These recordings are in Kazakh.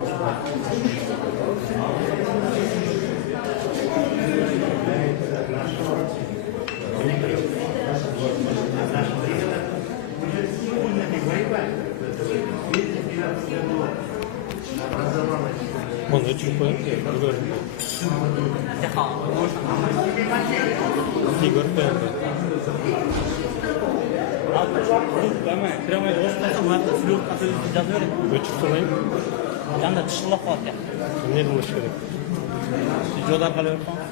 Onu çırpın, görün. İyi görün beğendi. Прямо флюк жазып Өчіп салайын. жанда тышылап қалады Не қылыш керек? жодарға іліп қойған.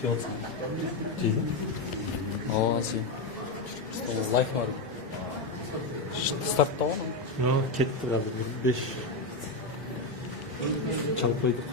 Пьется. Тиді. Молодцы. Что, лайф бар. Старт табан. Кетті қазір. 5 çalып қойдық.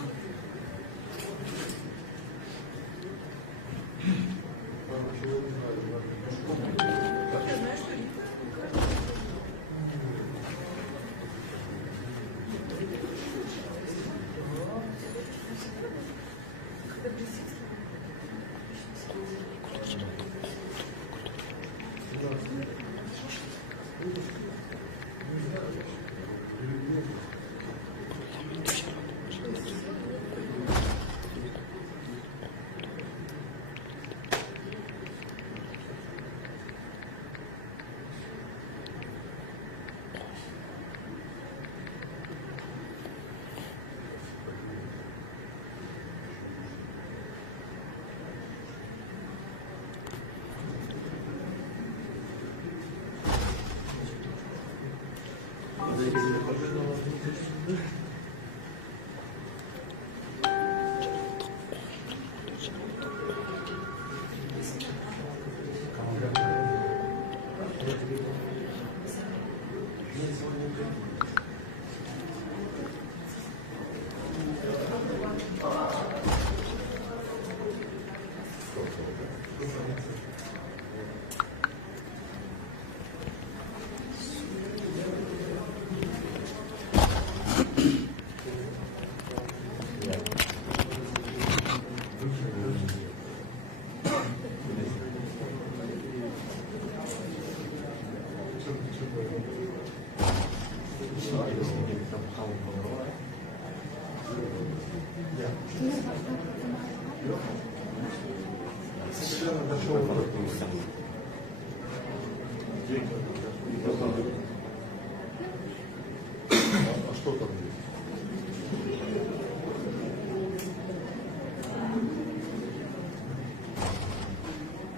А что там есть?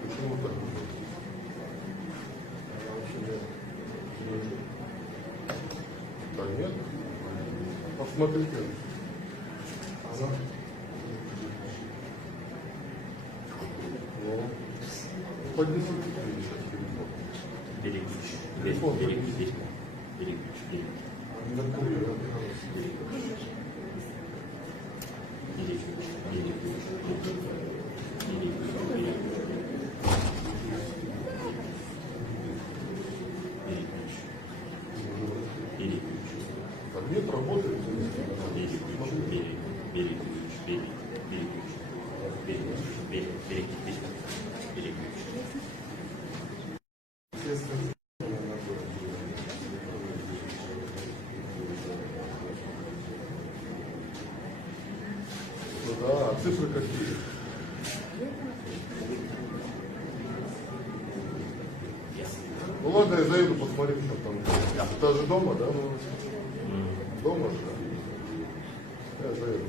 Почему так? Да нет. Посмотрите. Она. Ну, поднесите телефон. Бери ключ. Телефон. Бери ключ. Бери ключ. Меркурий, Бери ключ. Бери ключ. Бери ключ. Бери ключ. Бери ключ. Там нет работы. Бери ключ. Бери ключ. Бери ключ. Бери ключ. Бери ключ. Бери ключ. Ну да, цифры какие? Ну ладно, я заеду, посмотрю, что там. Это же дома, да? Дома же, да? Я заеду.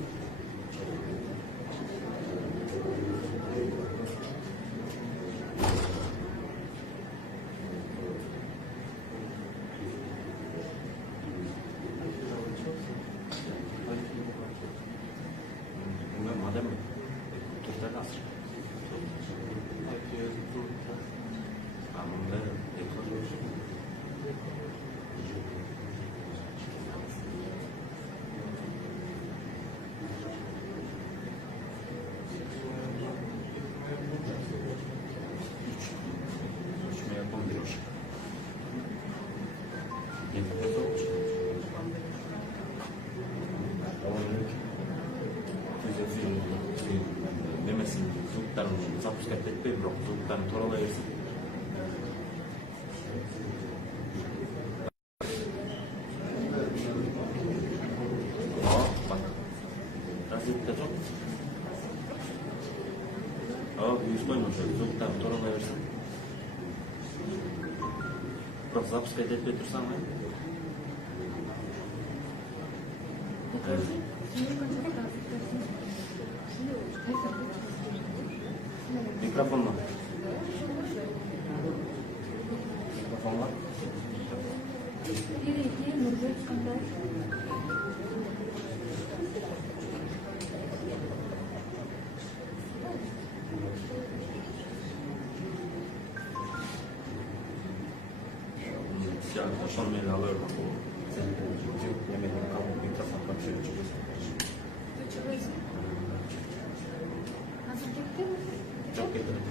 звуктарын запускать етпей, бирок звуктарын тооролой берсин. Разъедка жок. Уюшпойм ошо звуктарын тооролой берсин. Бирок запускать етпей турсаң, микрофонно. Микрофонға. Жаңа ошону мен ала бердим. Неменен кабыл микрофонго түшүрүп чыгып. Жок кетирип.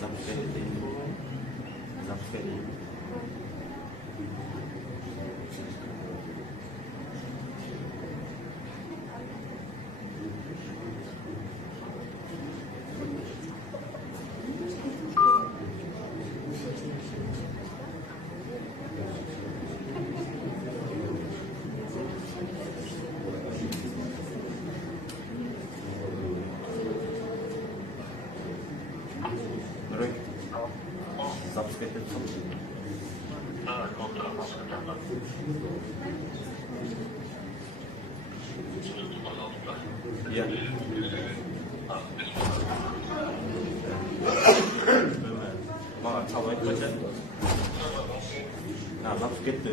Запускай. Запускай. Я. Мага чалып айтпачы. Запуск кетти.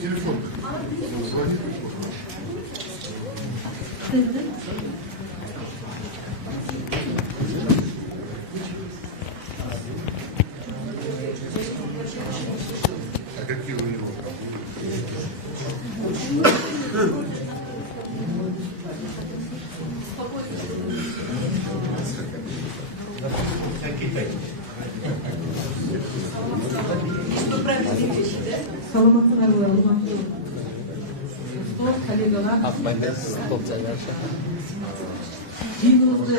Телефон. А какие у него там? Саламатсыздарбы, урматтуу достор, коллегалар. Аппайда стол жайгашы. Жыйыныбызды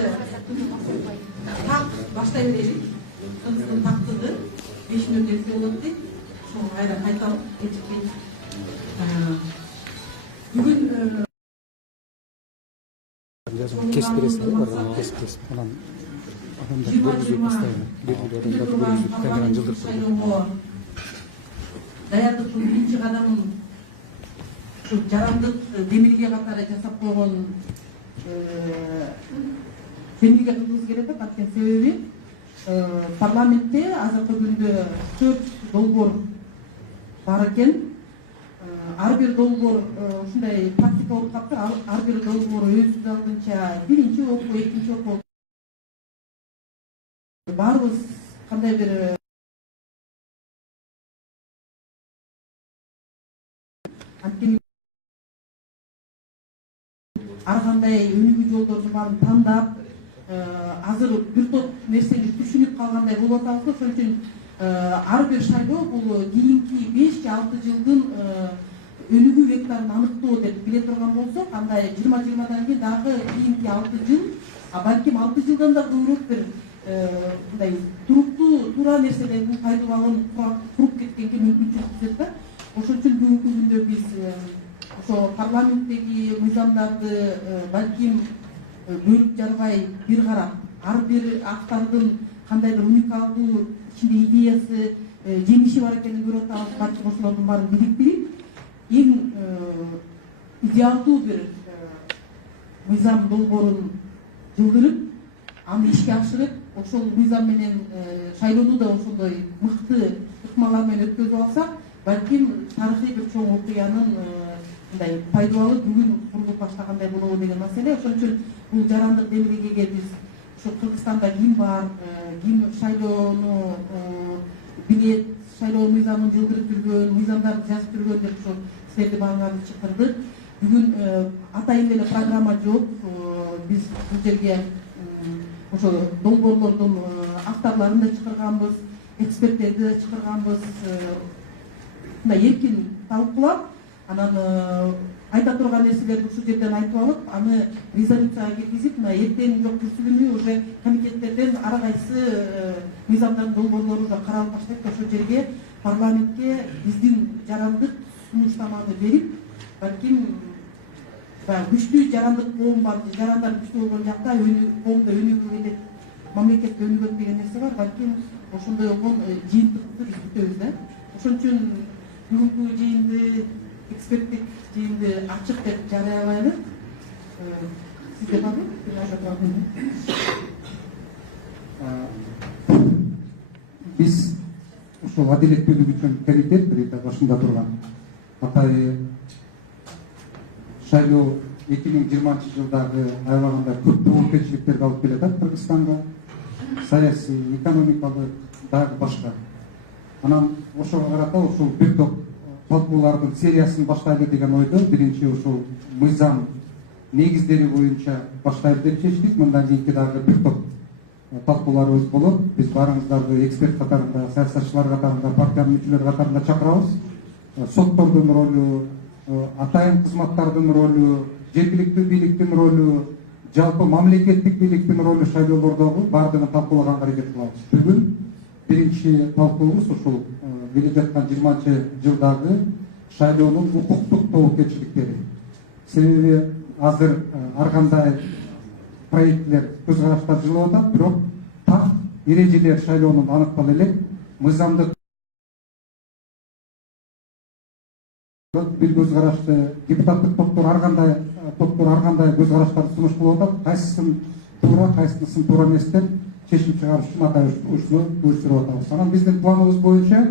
так баштай берелик. Кыргыздын тактыгы 5 мүнөт эрте болот дейт. Ошого кайра кайталып кечикпейт. Бүгүн Kesip бересиң бар, kesip бересиң. Анан адамдар көргүзүп бастайбы. Белгилүү адамдар көргүзүп камераны жылдырып турат. даярдыктын биринчи кадамын ушу жарандык демилге катары жасап койгон демилге кылгыбыз келет да. Анткени себеби парламентте азыркы күндө 4 долбоор бар экен. Ар бир долбоор ушундай практика болуп калыптыр. Ар бир долбоор өз алдынча биринчи окуу, экинчи окуу. Баарыбыз кандай бир анткени ар кандай өнүгүү жолдордун баарын тандап, азыр бир топ нерсени түшүнүп калгандай болуп атабыз. Ошон үчүн ар бир шайлоо бул кийинки 5 же 6 жылдын өнүгүү векторун аныктоо деп биле турган болсок, андай 20-20дан кийин дагы кийинки 6 жыл, балким 6 жылдан да көбүрөөк бир мындай туруктуу туура нерселердин пайдаланууну куруп кеткенге мүмкүнчүлүк түзөт да. Ошон үчүн бүгүнкү күндө биз ошо парламенттеги мыйзамдарды балким бөлүп жарбай бир карап, ар бир актардын кандайдыр уникалдуу ичинде идеясы, жемиши бар экенин көрүп атабыз. Балким ошолордун баарын бириктирип, эң идеалдуу бир мыйзам долбоорун жылдырып, аны ишке ашырып, ошол мыйзам менен шайлоону да ошондой мыкты ыкмалар менен өткөзүп алсак, балким тарыхый бир чоң окуянын мындай пайдалуу бүгүн курулуп баштагандай болобу деген маселе. Ошон үчүн бул жарандык демилгеге биз ушу Кыргызстанда ким бар, ким шайлоону билет, шайлоо мыйзамын жылдырып жүргөн, мыйзамдарды жазып жүргөн деп ушу силерди баарыңарды чакырдык. Бүгүн атайын эле программа жок. Биз бул жерге ошо долбоорлордун авторлорун да чакырганбыз, эксперттерди да чакырганбыз. Мындай эркин талкуулап, анан айта турган нерселерди ушул жерден айтып алып, аны резолюцияга киргизип, мына эртең жок күрсүлүүнү уже комитеттерден ар кайсы мыйзамдардын долбоорлору уже каралып баштайт. Ошол жерге парламентке биздин жарандык сунуштаманы берип, балким күчтүү жарандык коом бар, жарандар күчтүү болгон жакта коомдо өнүгүү кетет, мамлекетте өнүгөт деген нерсе бар. Балким ошондой болгон жыйынтыкты биз күтөбүз да. Ошон үчүн бүгүнкү жыйынды, эксперттик жыйынды ачык деп жарыялайлы. Сизде барбы? Биз ушул адилеттүүлүк үчүн комитет бир башында турган атайы шайлоо 2020 жылдагы аябагында көп тобокелчиликтерди алып келатат Кыргызстанга, саясий, экономикалык, дагы башка. Анан ошого карата ушул бир топ талкуулардын сериясын баштайлы деген ойдо биринчи ушул мыйзам негиздери боюнча баштайлы деп чечтик. Мындан кийинки дагы бир топ талкууларыбыз болот. Биз баарыңыздарды эксперт катарында, саясатчылар катарында, партиянын мүчөлөрү катарында чакырабыз. Соттордун ролу, атайын кызматтардын ролу, жергиликтүү бийликтин ролу, жалпы мамлекеттик бийликтин ролу шайлоолордогу баардыгын талкуулаганга аракет кылабыз. Бүгүн биринчи талкуубуз ушул келе жаткан 20-жылдагы шайлоонун укуктук тобокелчиликтери. Себеби азыр ар кандай проектлер, көз караштар жылып атат, бирок так эрежелер шайлоонун аныктала элек. Мыйзамдык бир көз карашты депутаттык топтор ар кандай көз караштарды сунуш кылып атат. Кайсысын туура, кайсысын туура эмес деп чечим чыгарыш үчүн атайбызны уюштуруп атабыз. Анан биздин планыбыз боюнча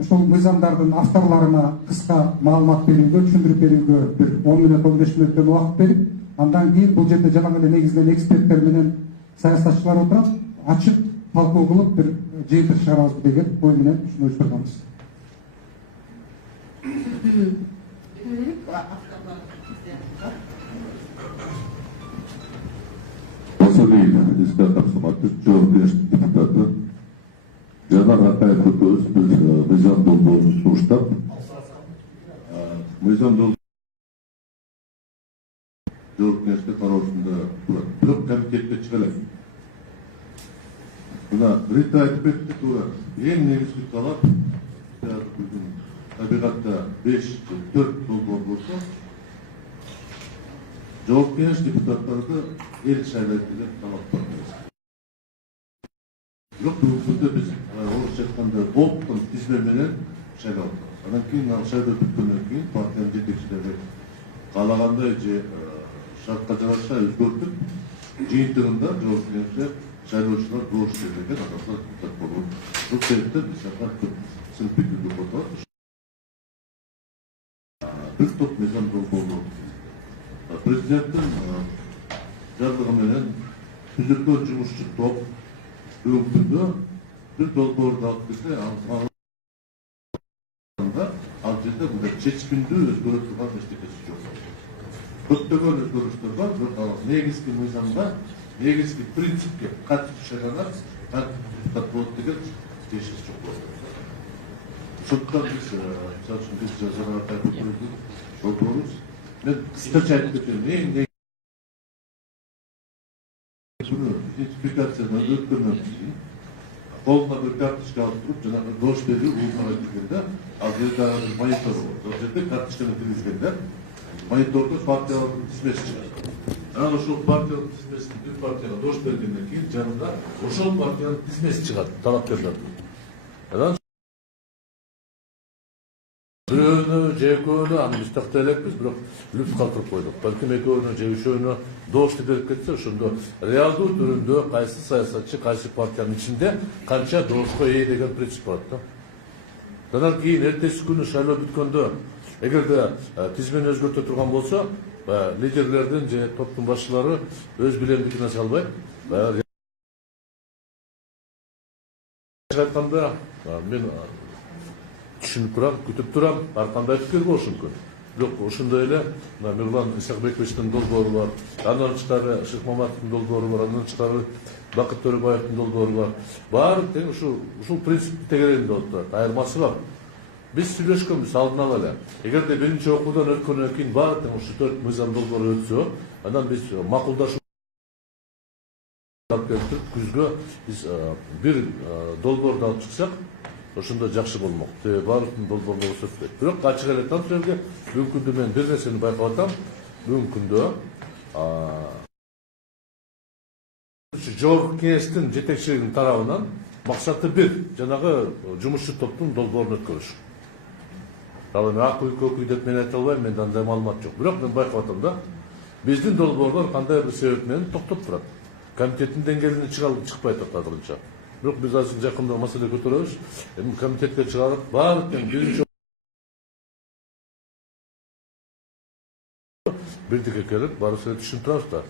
ошол мыйзамдардын авторлоруна кыска маалымат берүүгө, түшүндүрүп берүүгө бир 10 мүнөт 15 мүнөттөн убакыт берип, андан кийин бул жерде жанагы эле негизинен эксперттер менен саясатчылар отуруп, ачык талкуу кылып бир жыйынтык чыгарабыз деген ой менен ушуну уюштурганбыз. Vasiliyle İskat Aksumat'ta Cumhurbaşkanı deputatı Canan Akay Kutuğuz biz Mizan Dolduğunu suçtab Mizan Dolduğunu Cumhurbaşkanı kararında bir komitette çıkalım. Buna Rita aytıp ettik uğra. En negizli talap tabiqatta 5-4 dolduğun olsa Cumhurbaşkanı deputatları da el şahidatıyla talap bakıyoruz. Yok bu biz orası yapkanda boltun izlemeden şahidat oldu. Ondan keyin şahidat bittiğinden keyin partiyanın yetekçileri kalağanda şartqa жараша өзгөртүп, жыйынтыгында Cumhurbaşkanı шайлоочулар доош берген адамдар депутат болуп, бул себептен биз көп сын пикирди колдоп, bir топ мыйзам долбоору президенттин жарлыгы менен түзүлгөн жумушчу топ бүгүнкү күндө бир долбоорду алып келсе, ал жерде мындай чечкиндүү өзгөрө турган эчтекеси жок. Көптөгөн өзгөрүштөр бар, бирок негизги мыйзамда, негизги принципке катышуучу адамдар депутат болот деген чечиш жок болот. Ошондуктан биз мисалы үчүн биз Жанар Акаевдин долбоорубуз мен кыскача айтып кетем, идентификациядан өткөндөн кийин колуна бир карточка алып туруп, жанагы доош берүү урнуна киргенде, ал жерде монитор бар. Ал жерде карточканы киргизгенде мониторда партиялардын тизмеси чыгат. Анан ошол партиянын тизмесин бир партияга доош бергенден кийин жанында ошол партиянын тизмеси чыгат, талапкерлердин. Анан бирөөнү же экөөнү аны биз тактай элекпиз, бирок бүлүп калтырып койдук. Балким экөөнү же үчөөнү доошты берип кетсе, ошондо реалдуу түрүндө кайсы саясатчы, кайсы партиянын ичинде канча доошко ээ деген принцип болот да. Андан кийин эртеси күнү шайлоо бүткөндө эгерде тизмени өзгөртө турган болсо, лидерлердин же топтун башчылары өз билемдигине салбай, айтканда мен түшүнүп турам, күтүп турам, ар кандай пикир болушу мүмкүн. Бирок ошондой эле Мирлан Исакбековичтин долбоору бар, андан тышкары Шык Маматовдун долбоору бар, андан тышкары Бакыт Төрөбаевдин долбоору бар. Баары тең ушул принцип тегерегинде болуп турат. Айырмасы бар. Биз сүйлөшкөнбүз алдын ала эле. Эгерде биринчи окуудан өткөндөн кийин баары тең ушу 4 мыйзам долбоору өтсө, андан биз макулдашуу алып келип күзгө биз бир долбоорду алып чыксак, ошондо жакшы болмок. Баардык долбоорлор өтпөйт. Бирок ачык эле айтам силерге, бүгүнкү күндө мен бир нерсени байкап атам. Бүгүнкү күндө Жогорку Кеңештин жетекчилигинин тарабынан максаты бир, жанагы жумушчу топтун долбоорун өткөрүш. Ал эми ак үй, көк үй деп мен айта албайм, менде андай маалымат жок. Бирок мен байкап атам да, биздин долбоорлор кандай бир себеп менен токтоп турат. Комитеттин деңгээлине чыкпайт азырынча. Бирок биз азыр жакында маселе көтөрөбүз. Эми комитетке чыгарып, баардык биринчи бирдикке келип, баарыбыз түшүнүп турабыз да.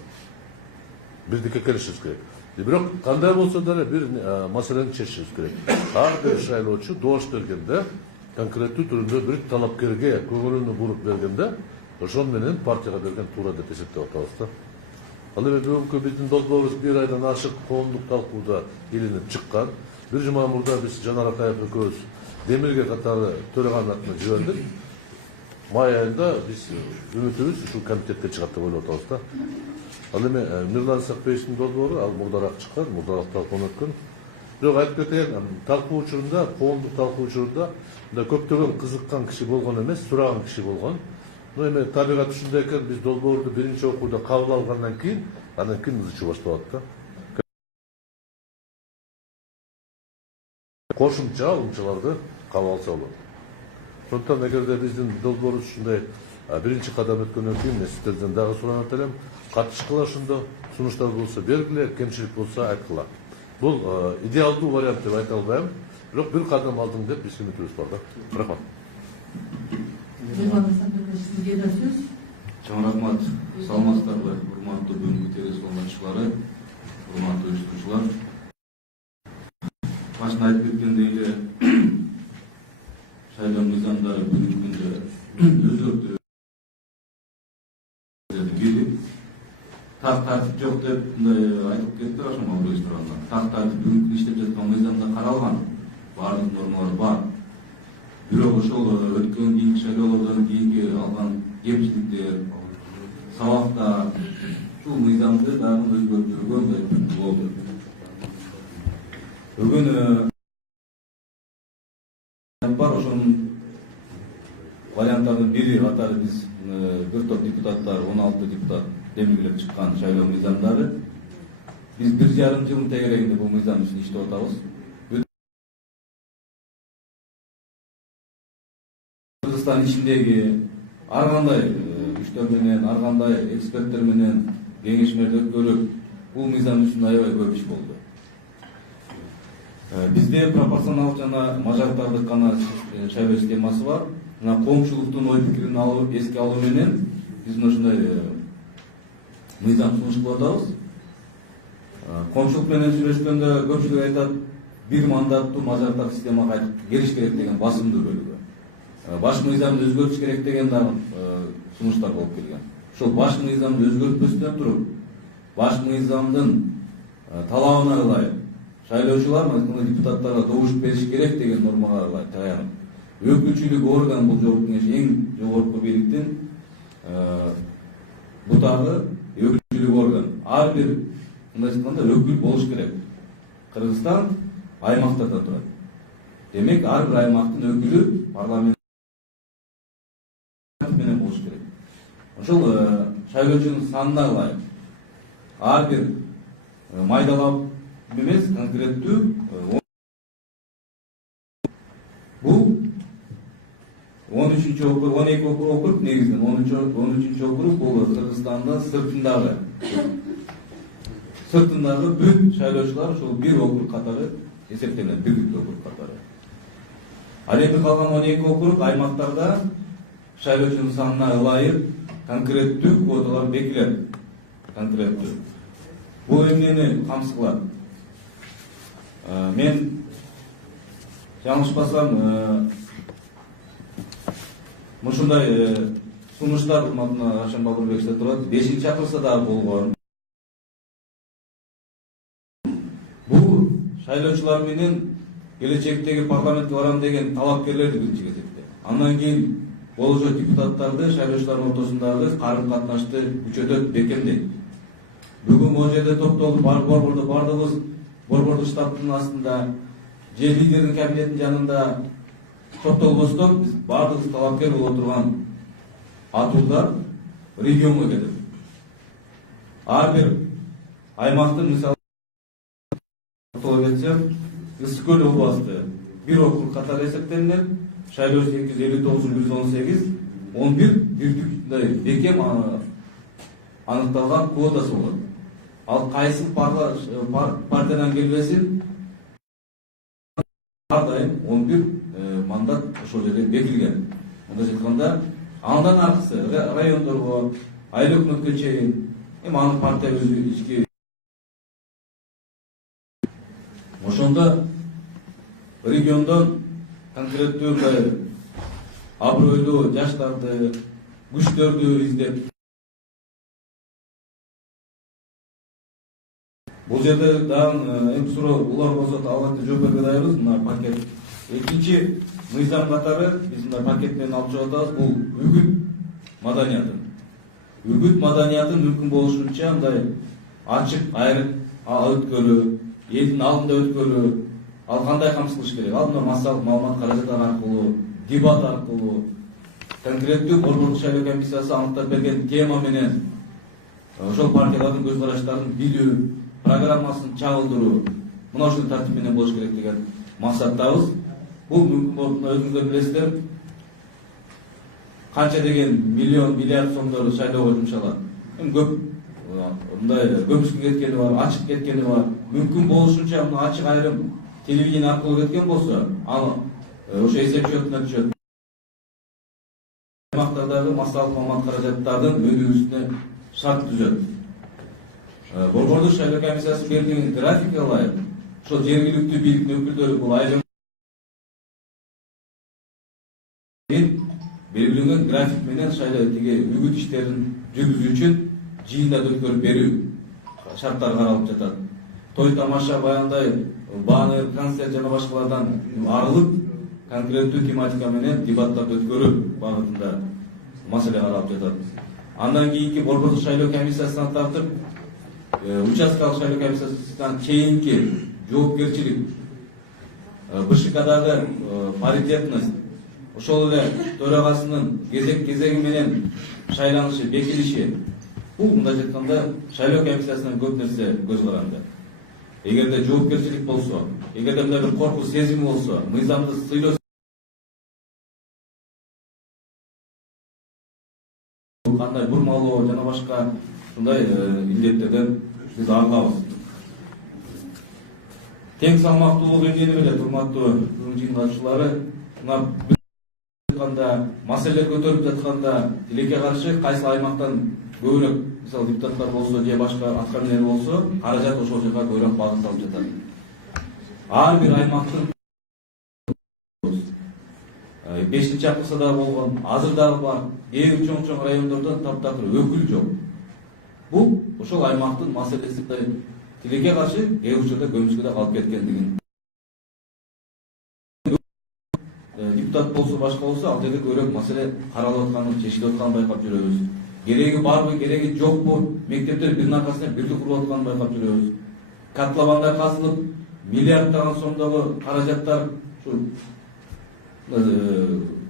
Бирдикке келишибиз керек. Бирок кандай болсо деле бир маселени чечишибиз керек. Ар бир шайлоочу доош бергенде, конкреттүү түрүндө бир талапкерге көңүлүн буруп бергенде, ошол менен партияга берген туура деп эсептеп атабыз да. Ал эми бүгүнкү биздин долбоорубуз бир айдан ашык коомдук талкууда илинип чыккан. Бир жума мурда биз Жанар Акаев экөөбүз Демирге катары төрөган атына жибердик. Май айында биз үмүтүбүз ушул комитетке чыгат деп ойлоп атабыз да. Ал эми Мирлан Исакбековичтин долбоору ал мурдараак чыккан, мурдараак талкууланып өткөн. Бирок айтып кетейин, талкуу учурунда, коомдук талкуу учурунда көптөгөн кызыккан киши болгон эмес, сураган киши болгон. Эми табигат ушундай экен, биз долбоорду биринчи окууда кабыл алгандан кийин, андан кийин ызычуу башталат да. Кошумча алымчаларды кабыл алса болот. Ошондуктан эгерде биздин долбоорубуз ушундай биринчи кадам өткөндөн кийин мен сиздерден дагы суранат элем, катышкыла ошондо сунуштар болсо бергиле, кемчилик болсо айткыла. Бул идеалдуу вариант деп айта албайм, бирок бир кадам алдың деп биздин үмүтүбүз бар да. Рахмат. Сизге да сөз. Чоң рахмат. Саламатсыздарбы, урматтуу бүгүнкү телевизион катнашчылары, урматтуу уюштуруучулар. Башында айтып кеткендей эле шайлоо мыйзамдары бүгүнкү күндө өзгөртүү бири так тартип жок деп мындай айтып кетти Рашомон Абдулович. Так тартип бүгүнкү иштеп жаткан мыйзамда каралган баардык нормалар бар. Бирок ошол өткөн кийинки шайлоолордон кийинки алган кемчиликтер, сабактар ушул мыйзамды дагы өзгөртүүгө болду. Бүгүн бар ошонун варианттардын бири катары биз бир топ депутаттар, 16 депутат демилгелеп чыккан шайлоо мыйзамдары. Биз 1,5 жыл тегерегинде бул мыйзам үчүн иштеп атабыз. Кыргызстан ичиндеги ар кандай күчтөр менен, ар кандай эксперттер менен кеңешмелерди өткөрүп, бул мыйзам үчүн аябай көп иш болду. Бизде пропорционалдык жана мажоритардык гана шайлоо системасы бар. Мына коомчулуктун ой пикирин алып, эске алуу менен биз ушундай мыйзам сунуштап атабыз. Коомчулук менен сүйлөшкөндө көпчүлүк айтат, бир мандаттуу мажоритардык системага кайтып келиш керек деген басымдуу бөлүгү. Баш мыйзамды өзгөртүш керек деген дагы сунуштар болуп келген. Ошол баш мыйзамды өзгөртпөстөн туруп, баш мыйзамдын талабына ылайык шайлоочулар, депутаттарга добуш бериш керек деген нормага таянып, өкүлчүлүк орган бул жогорку кеңеш эң жогорку бийликтин бутагы өкүлчүлүк орган. Ар бир мындай айтканда өкүл болуш керек. Кыргызстан аймактардан турат. Демек ар бир аймактын өкүлү парламент менен болуш керек. Ошол шайлоочунун санына ылайык ар бир майдалап эмес, конкреттүү бул 13 округ, 12 округ негизинен 13 округ бул Кыргызстандын сыртындагы бүт шайлоочулар ушул бир округ катары эсептелет, бир округ катары. Ал эми калган 12 округ аймактарда шайлоочунун санына ылайык конкреттүү квоталар бекилет. Конкреттүү. Бул эмнени камсыз кылат? Мен жаңылышпасам, мушундай сунуштар урматтуу Рашен Бабурбековичте турат. 5-чакырса дагы болгон. Бул шайлоочулар менен келечектеги парламентке барам деген талапкерлерди биринчи кезекте. Андан кийин болжол депутаттарды шайлоочулардын ортосундагы карым-катнашты күчөтөт, бекемдейт. Бүгүн могу жерде топтолуп борбордо бардыгыбыз борбордук штабтын астында, же лидердин кабинетинин жанында топтолбостон биз бардыгыбыз талапкер боло турган атуулар регионго кетет. Ар бир аймактын мисалы кетсем, Ысык Көл областы бир округ катары эсептелинет. Шайлоочу 259-118, 11 бирдиктай бекем аныкталган квотасы болот. Ал кайсы партиядан келбесин ар дайым 11 мандат ошол жерде бекилген. Мындайча айтканда, андан аркысы райондорго, айыл өкмөткө чейин анын партия өзү ички. Ошондо региондон конкреттүү абройлуу жаштарды, күчтөрдү издеп. Бул жерде дагы эми суроо улар болсо албетте жооп бербей дайбыз. Мына пакет. Экинчи мыйзам катары биз мына пакет менен алып чыгып атабыз. Бул үгүт маданияты. Үгүт маданиятын мүмкүн болушунча мындай ачык айрып өткөрүү, элдин алдында өткөрүү, ал кандай камсыз кылыш керек? Ал мына массалык маалымат каражаттары аркылуу, дебат аркылуу, конкреттүү борбордук шайлоо комиссиясы аныктап берген тема менен ошол партиялардын көз караштарын билүү, программасын чагылдыруу, мына ушул тартип менен болуш керек деген максаттабыз. Бул мүмкүн болуп, өзүңүздөр билесиздер, канча деген миллион, миллиард сомдор шайлоого жумшалат. Эми көп мындай көмүскө кеткени бар, ачык кеткени бар. Мүмкүн болушунча мына ачык айрым телевидение аркылуу кеткен болсо, ал ошо есеп счетуна түшөт. Аймактардагы массалык маалымат каражаттардын өнүгүүсүнө шарт түзөт. Борбордук шайлоо комиссиясы берген графикке ылайык, ошол жергиликтүү бийликтин өкүлдөрү бул айрым белгиленген график менен шайлоо үгүт иштерин жүргүзүү үчүн жыйындарды өткөрүп берүү шарттары каралып жатат. Той тамаша баяндай баннер, концерт жана башкалардан арылып, конкреттүү тематика менен дебаттарды өткөрүү багытында маселе каралып жатат. Андан кийинки борбордук шайлоо комиссиясынан тартып, участкалык шайлоо комиссиясынан чейинки жоопкерчилик, БШКдагы паритетность, ошол эле төрагасынын кезеги менен шайланышы, бекилиши, бул мындай жатканда шайлоо комиссиясынан көп нерсе көз каранды. Эгерде жоопкерчилик болсо, эгерде мындай бир коркуч сезими болсо, мыйзамды сыйлоо кандай бурмалоо жана башка ушундай илдеттерден биз арылабыз. Тең салмактуулук эмнени билет, урматтуу жыйын катчылары? Маселелер көтөрүлүп жатканда тилекке каршы кайсы аймактан көбүрөөк, мисалы депутаттар болсо же башка аткаминер болсо, каражат ошол жака көбүрөөк багытталып жатат. Ар бир аймактын 5-акысыда болгон, азыр дагы бар, кээ бир чоң райондордо таптакыр өкүл жок. Бул ошол аймактын маселеси тилекке каршы кээ бир учурда көмүскө да калып кеткендигин. Депутат болсо башка болсо, ал жерде көбүрөөк маселе каралып атканын, чечилип атканын байкап жүрөбүз. Кереги барбы, кереги жокпу, мектептер биринин аркасынан бирди курулуп атканын байкап жүрөбүз. Котловандар казылып, миллиарддаган сомдогу каражаттар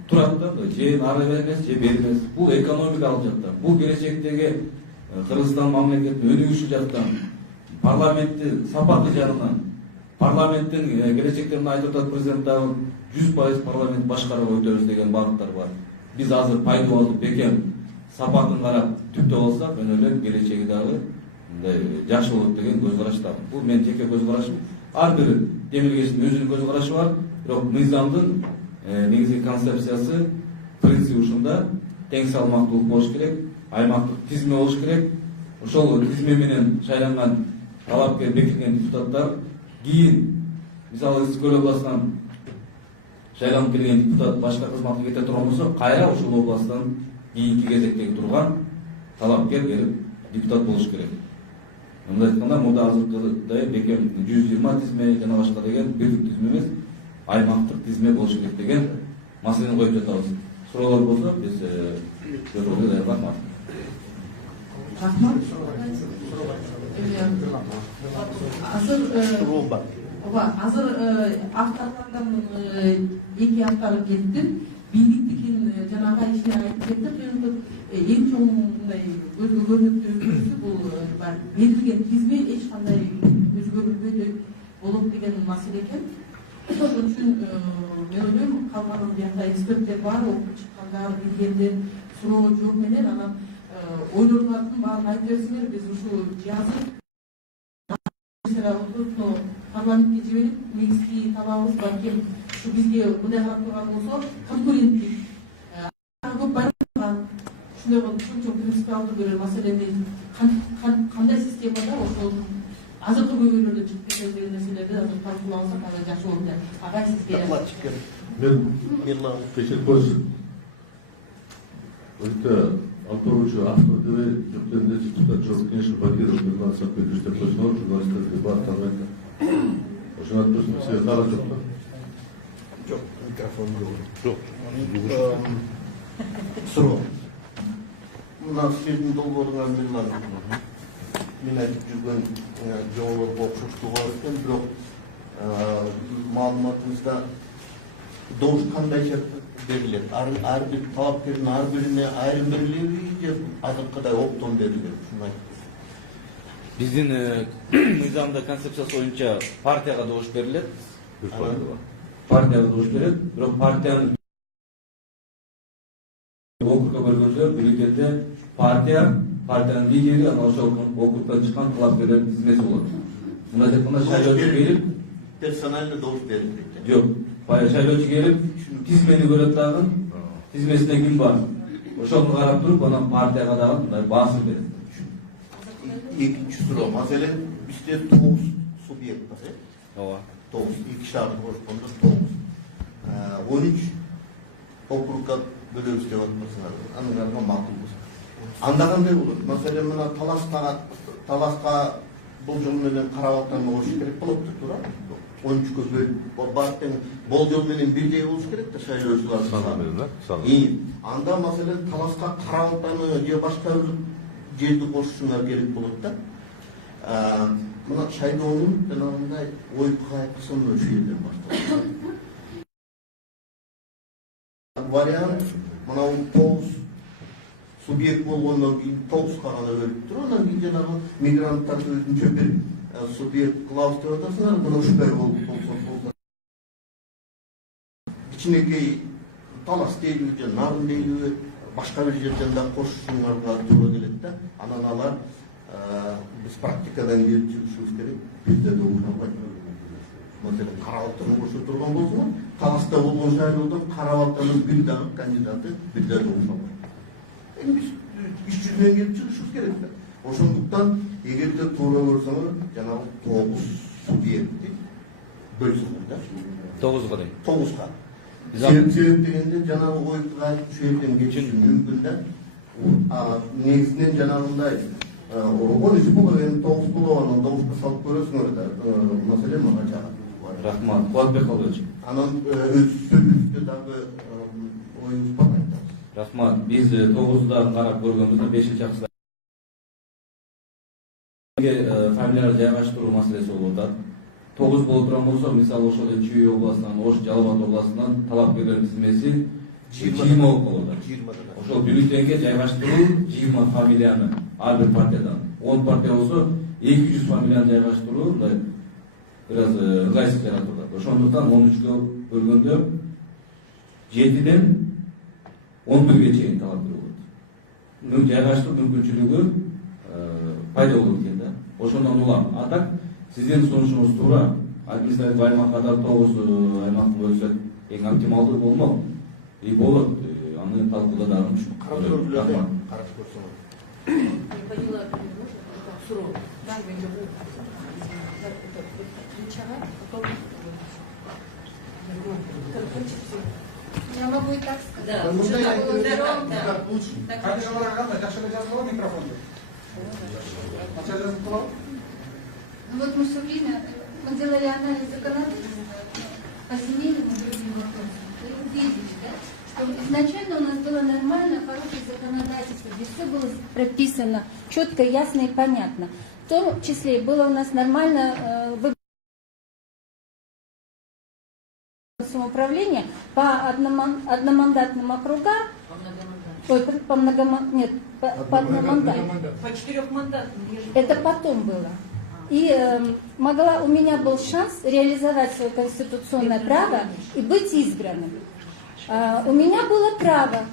турат да, же ары эмес, же бери эмес. Бул экономикалык жактан, бул келечектеги Кыргызстан мамлекетинин өнүгүшү жактан, парламенттин сапаты жагынан, парламенттин келечектерин айтып атат президент дагы 100% парламент башкарып өтөбүз деген багыттар бар. Биз азыр пайдалуу бекем сапатын карап түптө болсак, өнөлөр келечеги дагы мындай жакшы болот деген көз караштамын. Бул менин жеке көз карашым. Ар бир демилгечтин өзүнүн көз карашы бар, бирок мыйзамдын негизги концепциясы, принциби ушунда: тең салмактуулук болуш керек, аймактык тизме болуш керек. Ошол тизме менен шайланган талапкер бекитилген депутаттар кийин, мисалы Ысык-Көл областынан шайланып келген депутат башка кызматка кете турган болсо, кайра ушул областтан кийинки кезектеги турган талапкер келип депутат болуш керек. Мындай айтканда, мурда азыркыдай бекем 120 тизме жана башка деген бирдик тизме эмес, аймактык тизме болуш керек деген маселени коюп жатабыз. Суроолор болсо, биз жолдоого даярдап. Рахмат. Азыр авторлордон 2 автор кетти. Бийликтикин жанагы ишин айтып кетти. Эң чоң мындай көзгө көрүнүктүүсү бул берилген тизме эч кандай өзгөрүлбөйт болот деген маселе экен. Ошон үчүн мен ойлойм, калган биякта эксперттер бар, окуп чыккандар, билгендер суроо жооп менен анан ойлорулардын баарын айтып берсеңер, биз ушу жазып парламентке жиберип, негизги талабыбыз балким ушу бизге мындай карап турган болсо, конкуренттик көп байкалган ушундай чоң принципиалдуу бир маселени кандай системада ошол азыркы көйгөйлөрдөн чыгып кетет деген нерселерди азыр талкууласак андан жакшы болот. Агай сизге Мен кечирип коюңуз. Алторовичу автор деп жүктөрүндө депутат жооп кеңеши Багиров Нурлан Сапбекович деп койсоңор, журналисттер бар тааныбайт. Ошону айтып көрсөң, сизге кара жок да? Жок, микрофон жок. Суроо. Мына сиздин долбооруңар мен айтып жүргөн жоолорго окшоштугу бар экен, бирок маалыматыбызда добуш кандайча берилет? Ар бир талапкердин ар бирине айрым берилеби же азыркыдай оптом берилет? Ушуну айтып. Биздин мыйзамда концепциясы боюнча партияга добуш берилет. Партияга добуш берилет, бирок партиянын округга бөлгөндө бюллетенде партия партиянын лидери, анан ошол округдан чыккан талапкерлердин тизмеси болот. Мына деп мына шайлоочу келип, Персонально должен берилет. жок, баягы шайлоочу келип, тизмени көрөт дагы, тизмесинде ким бар? Ошону карап туруп, анан партияга дагы мындай басым берет. Экинчи суроо. Маселен бизде 9 субъект бар, Ооба. 9, 2 шаарды кошкондо 9. 13 округга бөлөбүз деп атпасыңар. Андан макулбуз. Анда кандай болот? Маселен мына таласка бул жол менен карап атканга кош керек болот, туура? 13-кө бөлүп, баардык болжол менен бирдей болуш керек да шайлоочулардын саны. Анда маселен таласка карап атканы же башка бир жерди кошушуңар керек болот да. Мына шайлоонун жанагындай ой кайгысынын ошол жерден башталат. Вариант мына 9 субъект болгондон кийин 9га гана бөлүп туруп, анан кийин жанагы мигранттарды өзүнчө бир субъект кылабыз деп атасыңар, мына ушундай болсо. Кичинекей талас дейлиби же нарын дейлиби башка бир жерден да кошушуңарга туура келет да. Анан алар биз практикадан келип чыгышыбыз керек. Бизде да ушундай. Маселен Карабаттан кошо турган болсо, таласта болгон шайлоодон Карабаттын бир дагы кандидаты бизде да ушундай. Биз иш жүзүнөн келип чыгышыбыз керек да. Ошондуктан эгерде туура көрсөңөр, жанагы 9 субъектти бөлсөңөр да. 9 кадай. 9га. Себеп дегенде жанагы ойга ушул жерден geçişи мүмкүн да. Негизинен жанагындай 13 боло, эми 9 боло, анан 9га салып көрөсүңөр да. Маселен мага жагат. Рахмат. Кубатбек Калыович. Анан өз сөзүбүздө дагы оюңуз бар айтабыз. Рахмат. Биз 9'дан карап көргөнбүз, 5-акчыда фамилияны жайгаштыруу маселеси болуп атат. 9 болуп турган болсо, мисалы ошол Чүй областынан, Ош Жалал Абад областынан талапкерлердин тизмеси 20 болот. Ошол бюллетенге жайгаштыруу 20 фамилияны ар бир партиядан. 10 партия болсо 200 фамилияны жайгаштыруу мындай бир аз ыңгайсыз жаратып атат. Ошондуктан 13кө бөлгөндө 7ден 11ге чейин талапкер болот. Жайгаштыруу мүмкүнчүлүгү пайда болот экен да. Ошондон улам. А так сиздин сунушуңуз туура. Административдик аймакка да 9 аймак бөлсөк эң оптималдуу болмок. И болот. Аны талкуулоо дагы Карап көргүлөр, карап көрсөңөр. Я поняла, суроо. Я могу и так сказать. Да, Уже да, так было да, здорово. да. Лучше. Ну вот мы все время делали анализ законодательства по земельным и другим вопросам. И увидели, да, что изначально у нас было нормально, хорошее законодательство, где все было прописано четко, ясно и понятно. В том числе было у нас нормально самоуправление по одномандатным округам, по одномандатным. По 4-мандатным. Это потом было. И у меня был шанс реализовать свое конституционное право и быть избранным. У меня было право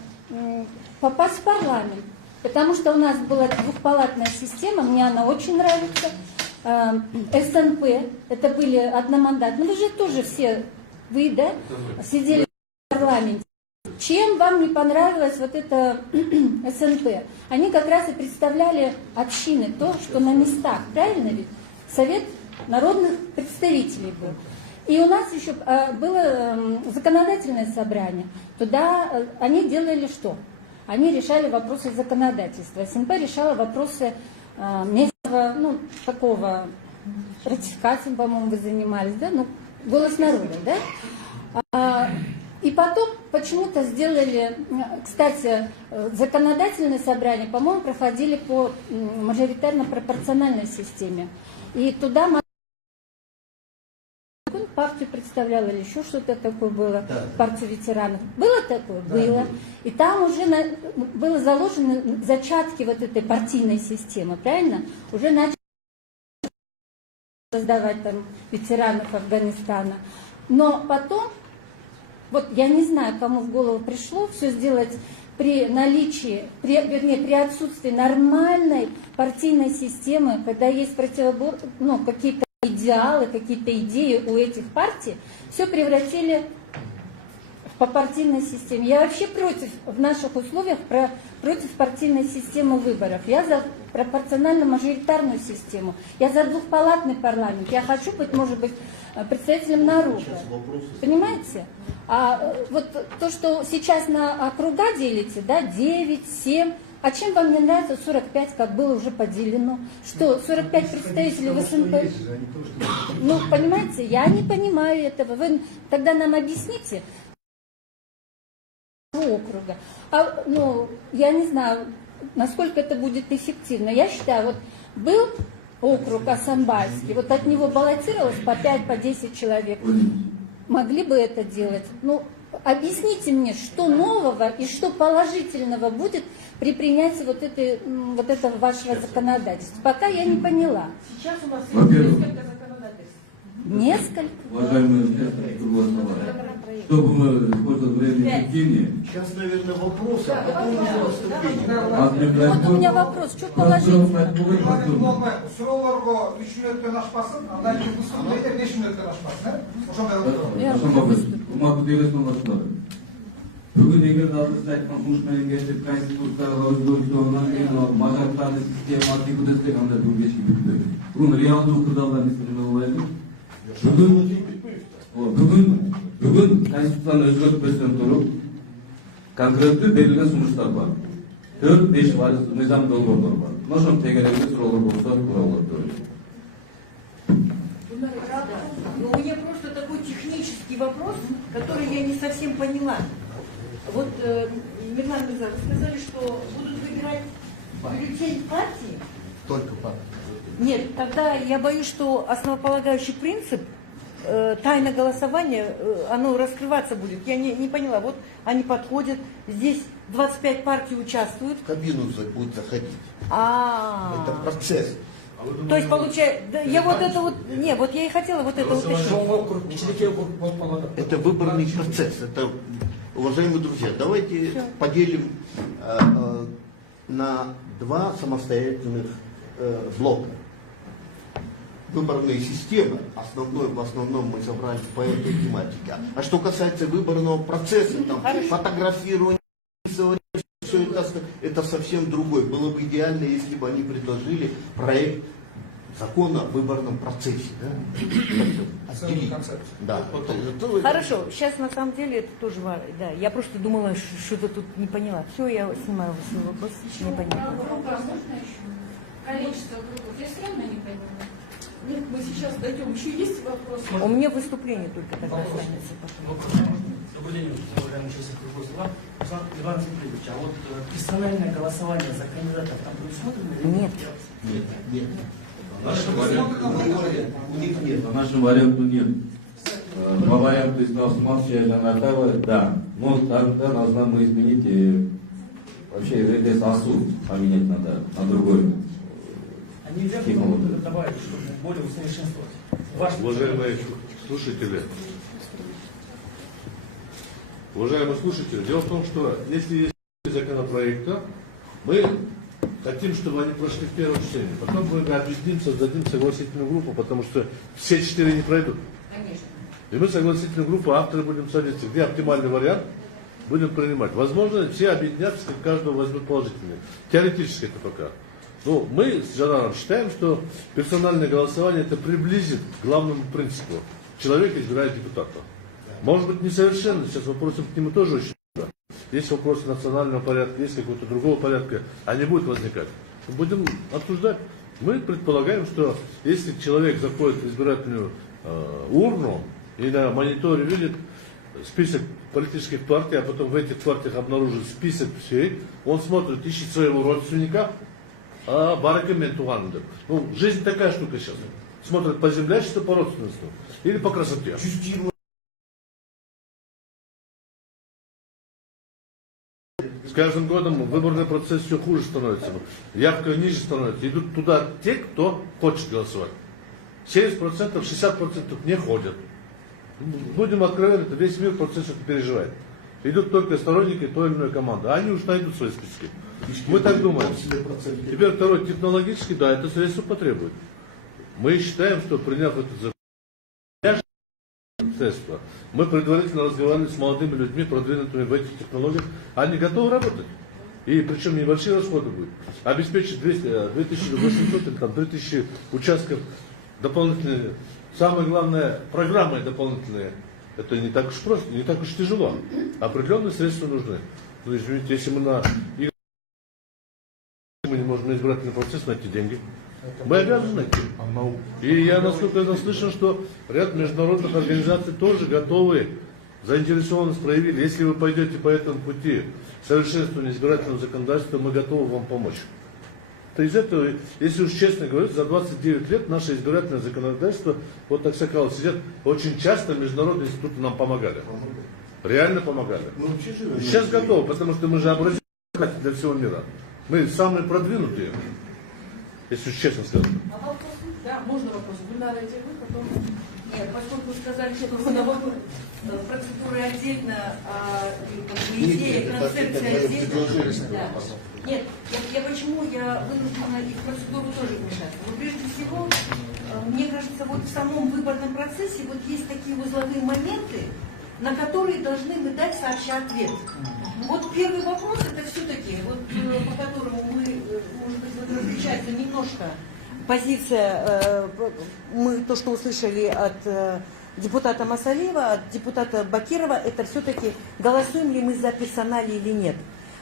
попасть в парламент, потому что у нас была двухпалатная система, мне она очень нравится. СНП, это были одномандатные. Вы же тоже все, вы, да, сидели в парламенте. Чем вам не понравилось вот это СНП? Они как раз и представляли общины, то, что на местах, правильно ведь? Совет народных представителей был. И у нас еще было законодательное собрание. Туда они делали что? Они решали вопросы законодательства. СНП решала вопросы местного, ну, такого, ратификацией, по-моему, вы занимались, да? Ну, голос народа, да? И потом почему-то сделали, кстати, законодательные собрания, по-моему, проходили по мажоритарно-пропорциональной системе. И туда партию представляла или еще что-то такое было, партию ветеранов. Было такое? Было. И там уже было заложены зачатки вот этой партийной системы, правильно? Уже начали создавать там ветеранов Афганистана. Но потом, вот я не знаю, кому в голову пришло все сделать при наличии, вернее, при отсутствии нормальной партийной системы, когда есть какие-то идеалы, какие-то идеи у этих партий, все превратили по партийной системе. Я вообще против, в наших условиях, против партийной системы выборов. Я за пропорционально-мажоритарную систему. Я за двухпалатный парламент. Я хочу быть, может быть, представителем народа. Понимаете? А вот то, что сейчас на округа делите, да, 9, 7, а чем вам не нравится 45, как было уже поделено? Что, 45 представителей в СНП? Ну, понимаете, я не понимаю этого. Вы тогда нам объясните, округа. Я не знаю, насколько это будет эффективно. Я считаю, вот был округ Асамбайский, вот от него баллотировалось по 5, по 10 человек. Могли бы это делать? Ну, объясните мне, что нового и что положительного будет при принятии вот этого вашего законодательства. Пока я не поняла. Сейчас у нас есть несколько законодательств. Несколько? Уважаемые чтобы мы использовали время эффективнее. Сейчас, наверное, вопросы, а потом уже выступление. Вот у меня вопрос, что положительно? Бүгін егер сіз айтқан жұмысмәлеңгершілік конституцияға өзгерістерінен кейін мажоритарный система депутаттық анда бүгін кешке бітті. Бұның реалдуу кырдаалдарын эстемей болбайбы. Бүгін конституцияны өзгертпестен туруп, конкреттүү берилген сунуштар бар. 4-5 мыйзам долбоорлор бар. Ошону тегерегине суроолор болсо туура болот деп Но у меня просто такой технический вопрос, который я не совсем поняла. Вот, Мирлан Мирза, вы сказали, что будут выбирать бюллетень партии? Только партии. Нет, тогда я боюсь, что основополагающий принцип тайное голосование, оно раскрываться будет. Я не поняла. Вот они подходят, здесь 25 партий участвуют. В кабину будет заходить. Это процесс. То есть получается, я вот это вот, не, вот я и хотела вот это уточнить. Это выборный процесс. Это, уважаемые друзья, давайте поделим на два самостоятельных блока. Выборные системы, в основном мы собрались по этой тематике. А что касается выборного процесса, там, фотографирование, все это совсем другое. Было бы идеально, если бы они предложили проект закона о выборном процессе. Да? Хорошо, сейчас на самом деле это тоже важно. Да, я просто думала, что-то тут не поняла. Все, я снимаю свой вопрос, не поняла. Количество групп, я все равно не поняла. Нет, мы сейчас дойдем. Еще есть вопрос? У меня выступление только тогда останется. Добрый день, уважаемые участники круглого стола. Иван Сергеевич, а вот персональное голосование за кандидатов там предусмотрено? Нет. Нет. У них нет. По нашему варианту нет. По варианту из Новосматча Жанатава, да. Но тогда должна мы изменить и вообще РДС АСУ поменять надо на другой. А нельзя было добавить, чтобы более усовершенствовать? Уважаемые слушатели, дело в том, что если есть законопроекта, мы хотим, чтобы они прошли в первом чтении. Потом мы объединимся, создадим согласительную группу, потому что все 4 не пройдут. Конечно. И мы согласительную группу, авторы будем садиться, где оптимальный вариант будем принимать. Возможно, все объединятся, каждого возьмут положительный. Теоретически это пока. Но мы с Жанаром считаем, что персональное голосование это приблизит к главному принципу. Человек избирает депутата. Может быть несовершенно, сейчас вопросы к нему тоже очень много. Есть вопросы национального порядка, есть какого-то другого порядка, они будут возникать. Будем обсуждать. Мы предполагаем, что если человек заходит в избирательную урну и на мониторе видит список политических партий, а потом в этих партиях обнаружит список всей, он смотрит, ищет своего родственника, ну, жизнь такая штука сейчас. Смотрят по землячеству, по родственничеству или по красоте. С каждым годом выборный процесс все хуже становится. Явка ниже становится. Идут туда те, кто хочет голосовать. 70%, 60% не ходят. Будем откровенны, весь мир процесс это переживает. идут только сторонники той или иной команды. Они уж найдут свои списки. Мы так думаем. Теперь второй, технологически, да, это средство потребует. Мы считаем, что приняв этот средство, мы предварительно разговаривали с молодыми людьми, продвинутыми в этих технологиях, они готовы работать. И причем небольшие расходы будут. Обеспечить 2800 или там 3000 участков дополнительные. Самое главное, программы дополнительные. Это не так уж просто, не так уж тяжело. Определенные средства нужны. Ну, извините, если мы мы не можем на избирательный процесс найти деньги, мы обязаны найти. И я насколько наслышан, что ряд международных организаций тоже готовы, заинтересованность проявили. Если вы пойдете по этому пути совершенствования избирательного законодательства, мы готовы вам помочь. То из этого, если уж честно говорить, за 29 лет наше избирательное законодательство, вот так сказал, сидят, очень часто международные институты нам помогали. Реально помогали. Сейчас готовы, потому что мы же образец для всего мира. Мы самые продвинутые, если уж честно сказать. А вопрос? Да, можно вопрос. Вы давайте вы, потом... Нет, поскольку вы сказали, что процедуры отдельно, идея, концепция отдельно. Да. Нет, я почему я вынуждена и в процедуру тоже вмешаться. Но прежде всего, мне кажется, вот в самом выборном процессе вот есть такие узловые моменты, на которые должны мы дать сообща ответ. Вот первый вопрос, это все-таки, вот, по которому мы, может быть, вот различается немножко позиция, мы то, что услышали от депутата Масалиева, от депутата Бакирова, это все-таки голосуем ли мы за персонали или нет.